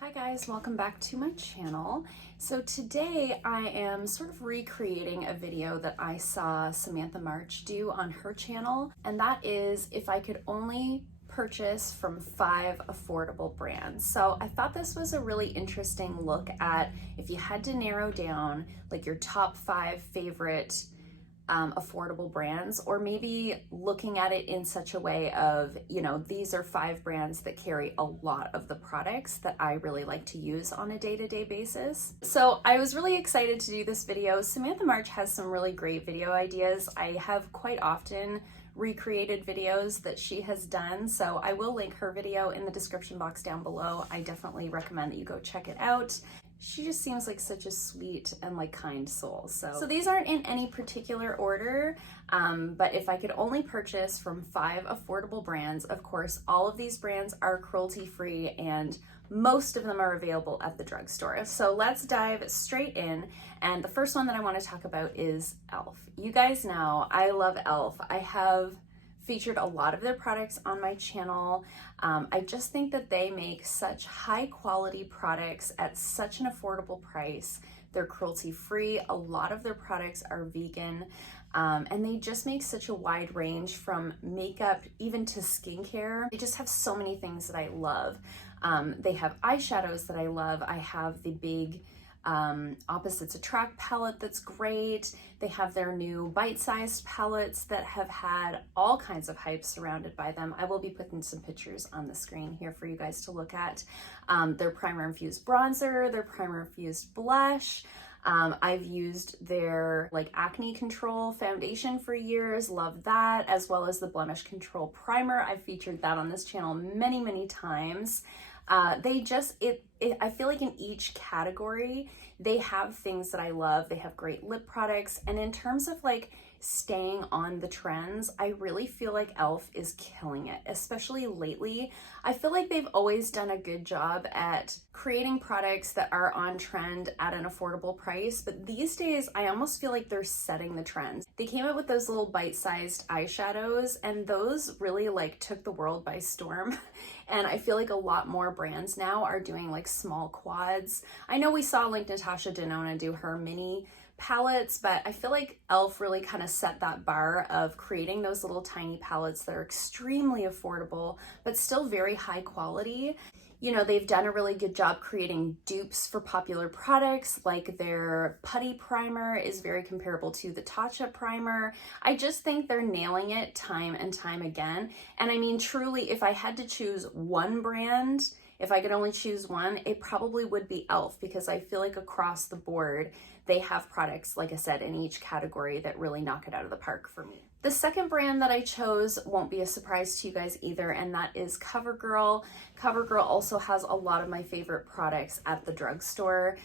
Hi guys, welcome back to my channel. So today I am sort of recreating a video that I saw Samantha March do on her channel, and that is if I could only purchase from 5 affordable brands. So I thought this was a really interesting look at if you had to narrow down like your top 5 favorite affordable brands, or maybe looking at it in such a way of, you know, these are 5 brands that carry a lot of the products that I really like to use on a day-to-day basis. So I was really excited to do this video. Samantha March has some really great video ideas. I have quite often recreated videos that she has done, so I will link her video in the description box down below. I definitely recommend that you go check it out. She just seems like such a sweet and like kind soul. So these aren't in any particular order, but if I could only purchase from 5 affordable brands, of course, all of these brands are cruelty-free and most of them are available at the drugstore. So let's dive straight in. And the first one that I want to talk about is e.l.f. You guys know I love e.l.f. I have featured a lot of their products on my channel. I just think that they make such high quality products at such an affordable price. They're cruelty free. A lot of their products are vegan. And they just make such a wide range from makeup even to skincare. They just have so many things that I love. They have eyeshadows that I love. I have the big Opposites Attract palette that's great. They have their new bite-sized palettes that have had all kinds of hype surrounded by them. I will be putting some pictures on the screen here for you guys to look at. Their primer infused bronzer, their primer infused blush. I've used their like acne control foundation for years, love that, as well as the blemish control primer. I've featured that on this channel many times. I feel like in each category, they have things that I love. They have great lip products. And in terms of like staying on the trends, I really feel like e.l.f. is killing it, especially lately. I feel like they've always done a good job at creating products that are on trend at an affordable price, but these days I almost feel like they're setting the trends. They came out with those little bite-sized eyeshadows, and those really like took the world by storm. And I feel like a lot more brands now are doing like small quads. I know we saw like Natasha Denona do her mini palettes, but I feel like e.l.f. really kind of set that bar of creating those little tiny palettes that are extremely affordable, but still very high quality. You know, they've done a really good job creating dupes for popular products, like their putty primer is very comparable to the Tatcha primer. I just think they're nailing it time and time again. And I mean, truly, if I had to choose one brand, if I could only choose one, it probably would be e.l.f. because I feel like across the board, they have products, like I said, in each category that really knock it out of the park for me. The second brand that I chose won't be a surprise to you guys either, and that is CoverGirl. CoverGirl also has a lot of my favorite products at the drugstore.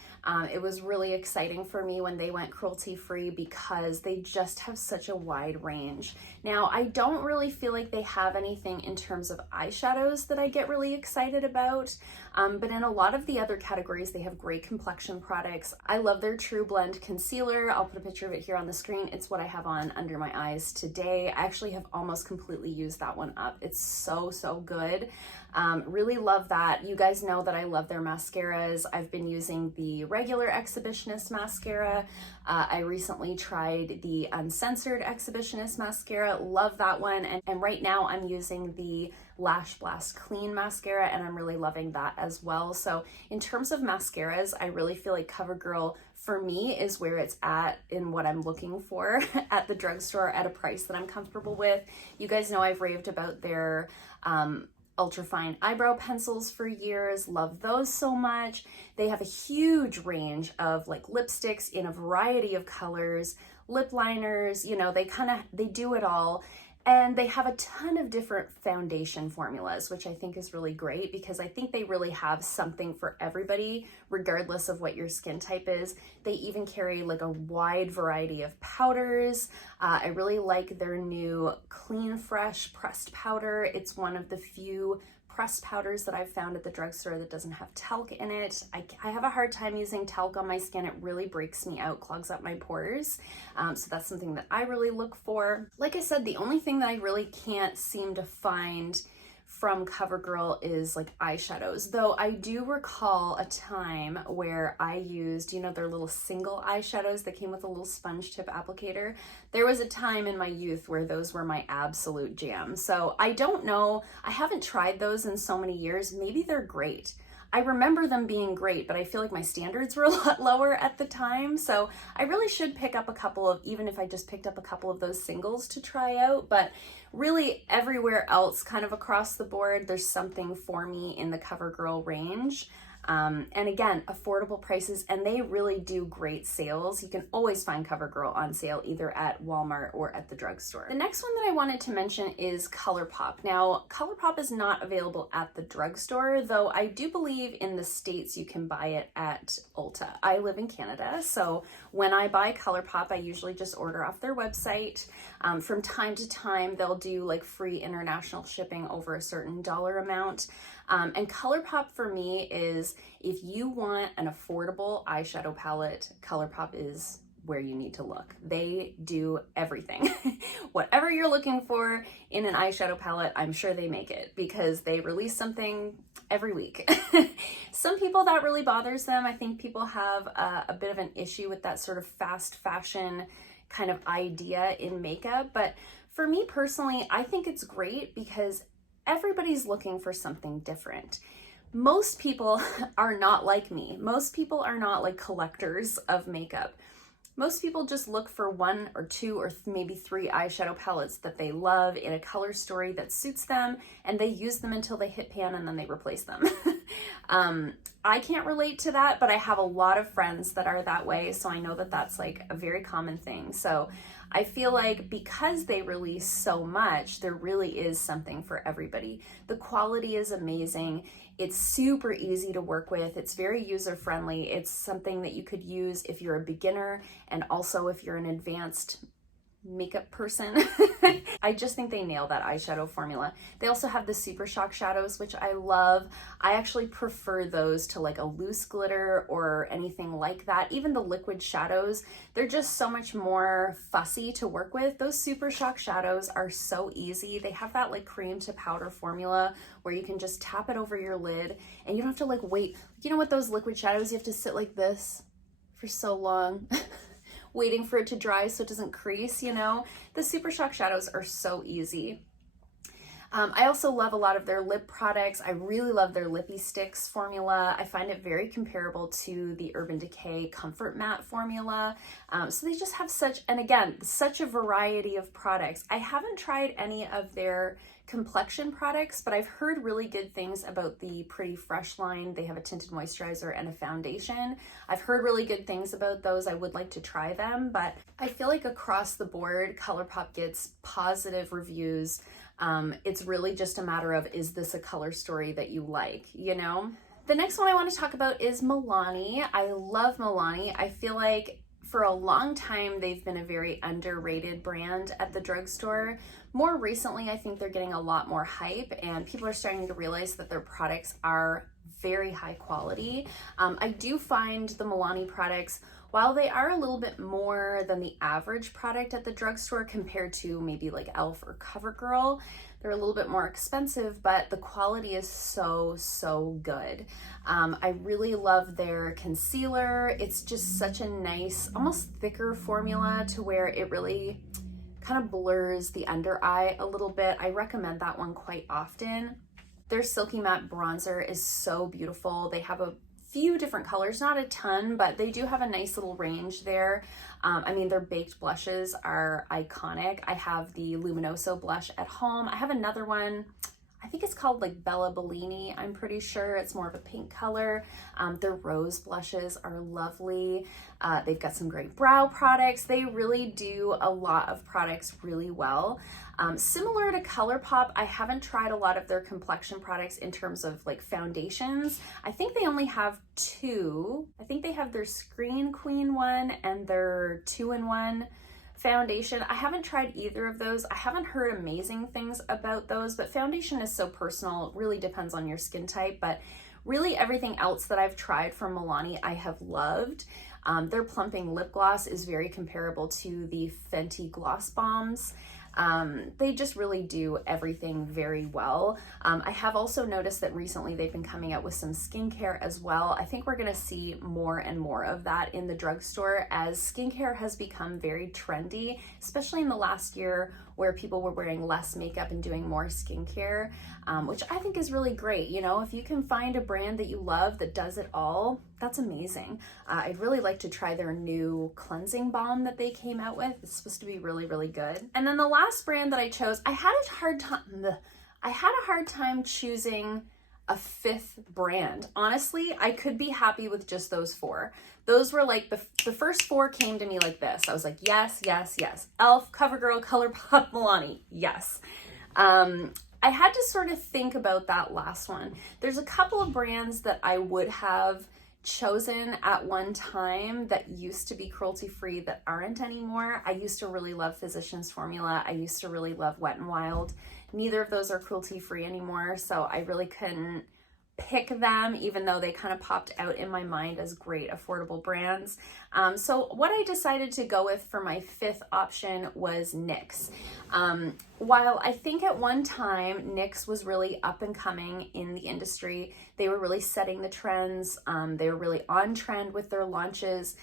It was really exciting for me when they went cruelty-free because they just have such a wide range. Now, I don't really feel like they have anything in terms of eyeshadows that I get really excited about, but in a lot of the other categories, they have great complexion products. I love their True Blend Concealer. I'll put a picture of it here on the screen. It's what I have on under my eyes today. I actually have almost completely used that one up. It's so good. Really love that. You guys know that I love their mascaras. I've been using the regular Exhibitionist mascara. I recently tried the Uncensored Exhibitionist mascara. Love that one. And right now I'm using the Lash Blast Clean mascara, and I'm really loving that as well. So in terms of mascaras, I really feel like CoverGirl for me is where it's at in what I'm looking for at the drugstore at a price that I'm comfortable with. You guys know I've raved about their ultra fine eyebrow pencils for years. Love those so much. They have a huge range of like lipsticks in a variety of colors, lip liners, you know, they do it all. And they have a ton of different foundation formulas, which I think is really great because I think they really have something for everybody, regardless of what your skin type is. They even carry like a wide variety of powders. I really like their new Clean Fresh pressed powder. It's one of the few pressed powders that I've found at the drugstore that doesn't have talc in it. I have a hard time using talc on my skin. It really breaks me out, clogs up my pores. So that's something that I really look for. Like I said, the only thing that I really can't seem to find from CoverGirl is like eyeshadows, though I do recall a time where I used, you know, their little single eyeshadows that came with a little sponge tip applicator. There was a time in my youth where those were my absolute jam. So I don't know, I haven't tried those in so many years. Maybe they're great. I remember them being great, but I feel like my standards were a lot lower at the time. So I really should pick up a couple of, even if I just picked up a couple of those singles to try out. But really everywhere else, kind of across the board, there's something for me in the CoverGirl range. And again, affordable prices, and they really do great sales. You can always find CoverGirl on sale either at Walmart or at the drugstore. The next one that I wanted to mention is Colourpop. Now, Colourpop is not available at the drugstore, though I do believe in the States you can buy it at Ulta. I live in Canada, so when I buy Colourpop, I usually just order off their website. From time to time, they'll do like free international shipping over a certain dollar amount. And Colourpop for me is, if you want an affordable eyeshadow palette, Colourpop is where you need to look. They do everything. Whatever you're looking for in an eyeshadow palette, I'm sure they make it, because they release something every week. Some people, that really bothers them. I think people have a bit of an issue with that sort of fast fashion kind of idea in makeup. But for me personally, I think it's great because everybody's looking for something different. Most people are not like me. Most people are not like collectors of makeup. Most people just look for one or two or maybe three eyeshadow palettes that they love in a color story that suits them, and they use them until they hit pan and then they replace them. I can't relate to that, but I have a lot of friends that are that way, so I know that that's like a very common thing. So I feel like because they release so much, there really is something for everybody. The quality is amazing. It's super easy to work with. It's very user-friendly. It's something that you could use if you're a beginner and also if you're an advanced makeup person. I just think they nail that eyeshadow formula. They also have the Super Shock shadows, which I love. I actually prefer those to like a loose glitter or anything like that. Even the liquid shadows, they're just so much more fussy to work with. Those Super Shock shadows are so easy. They have that like cream to powder formula where you can just tap it over your lid and you don't have to like wait. You know what, those liquid shadows, you have to sit like this for so long. Waiting for it to dry so it doesn't crease, you know? The Super Shock shadows are so easy. I also love a lot of their lip products. I really love their Lippy Sticks formula. I find it very comparable to the Urban Decay Comfort Matte formula. So they just have such, and again, such a variety of products. I haven't tried any of their complexion products, but I've heard really good things about the Pretty Fresh line. They have a tinted moisturizer and a foundation. I've heard really good things about those. I would like to try them, but I feel like across the board, Colourpop gets positive reviews. It's really just a matter of, is this a color story that you like, you know? The next one I want to talk about is Milani. I love Milani. I feel like for a long time, they've been a very underrated brand at the drugstore. More recently, I think they're getting a lot more hype and people are starting to realize that their products are very high quality. I do find the Milani products, while they are a little bit more than the average product at the drugstore compared to maybe like e.l.f. or CoverGirl, they're a little bit more expensive, but the quality is so, so good. I really love their concealer. It's just such a nice, almost thicker formula to where it really kind of blurs the under eye a little bit. I recommend that one quite often. Their Silky Matte bronzer is so beautiful. They have a few different colors, not a ton, but they do have a nice little range there. I mean, their baked blushes are iconic. I have the Luminoso blush at home. I have another one, I think it's called like Bella Bellini, I'm pretty sure. It's more of a pink color. Their rose blushes are lovely. They've got some great brow products. They really do a lot of products really well. Similar to Colourpop, I haven't tried a lot of their complexion products in terms of like foundations. I think they only have two. I think they have their Screen Queen one and their 2-in-1 foundation. I haven't tried either of those. I haven't heard amazing things about those, but foundation is so personal. It really depends on your skin type, but really everything else that I've tried from Milani, I have loved. Their plumping lip gloss is very comparable to the Fenty Gloss Bombs. They just really do everything very well. I have also noticed that recently they've been coming out with some skincare as well. I think we're gonna see more and more of that in the drugstore as skincare has become very trendy, especially in the last year where people were wearing less makeup and doing more skincare, which I think is really great. You know, if you can find a brand that you love that does it all, that's amazing. I'd really like to try their new cleansing balm that they came out with. It's supposed to be really, really good. And then the last brand that I chose, I had a hard time choosing a fifth brand. Honestly, I could be happy with just those four. Those were like the first four came to me like this. I was like, yes, yes, yes. Elf, CoverGirl, Colourpop, Milani, yes. I had to sort of think about that last one. There's a couple of brands that I would have chosen at one time that used to be cruelty-free that aren't anymore. I used to really love Physicians Formula. I used to really love Wet n Wild. Neither of those are cruelty-free anymore, so I really couldn't pick them, even though they kind of popped out in my mind as great affordable brands. So what I decided to go with for my fifth option was NYX. While I think at one time NYX was really up and coming in the industry, they were really setting the trends, they were really on trend with their launches.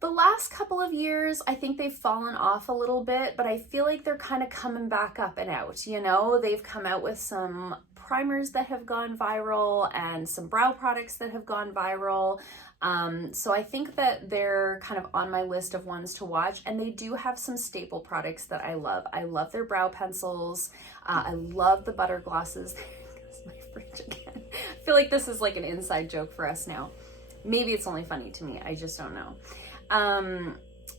The last couple of years, I think they've fallen off a little bit, but I feel like they're kind of coming back up and out. You know, they've come out with some primers that have gone viral and some brow products that have gone viral. So I think that they're kind of on my list of ones to watch, and they do have some staple products that I love. I love their brow pencils. I love the butter glosses. There's my fridge again. I feel like this is like an inside joke for us now. Maybe it's only funny to me. I just don't know.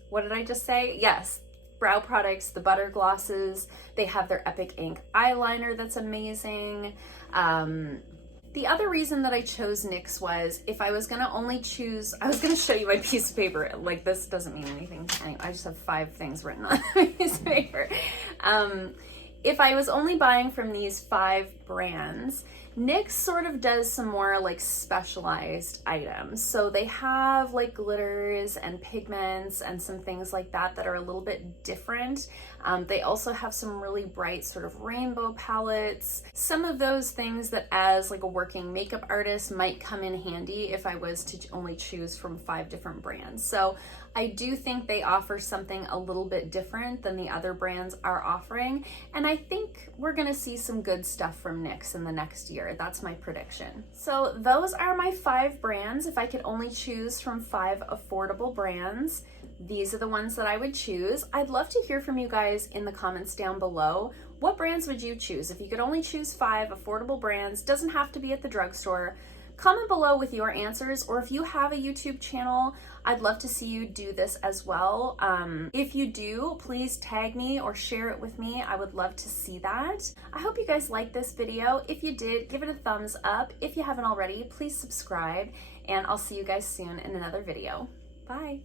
What did I just say? Yes, brow products, the butter glosses. They have their Epic Ink eyeliner that's amazing. The other reason that I chose NYX was if I was gonna only choose, I was gonna show you my piece of paper. Like, this doesn't mean anything. I just have 5 things written on my piece of paper. If I was only buying from these 5 brands, NYX sort of does some more like specialized items. So they have like glitters and pigments and some things like that that are a little bit different. They also have some really bright sort of rainbow palettes. Some of those things that as like a working makeup artist might come in handy if I was to only choose from 5 different brands. So I do think they offer something a little bit different than the other brands are offering. And I think we're gonna see some good stuff from NYX in the next year. That's my prediction. So those are my 5 brands. If I could only choose from 5 affordable brands, these are the ones that I would choose. I'd love to hear from you guys in the comments down below. What brands would you choose? If you could only choose 5 affordable brands, doesn't have to be at the drugstore. Comment below with your answers, or if you have a YouTube channel, I'd love to see you do this as well. If you do, please tag me or share it with me. I would love to see that. I hope you guys liked this video. If you did, give it a thumbs up. If you haven't already, please subscribe, and I'll see you guys soon in another video. Bye.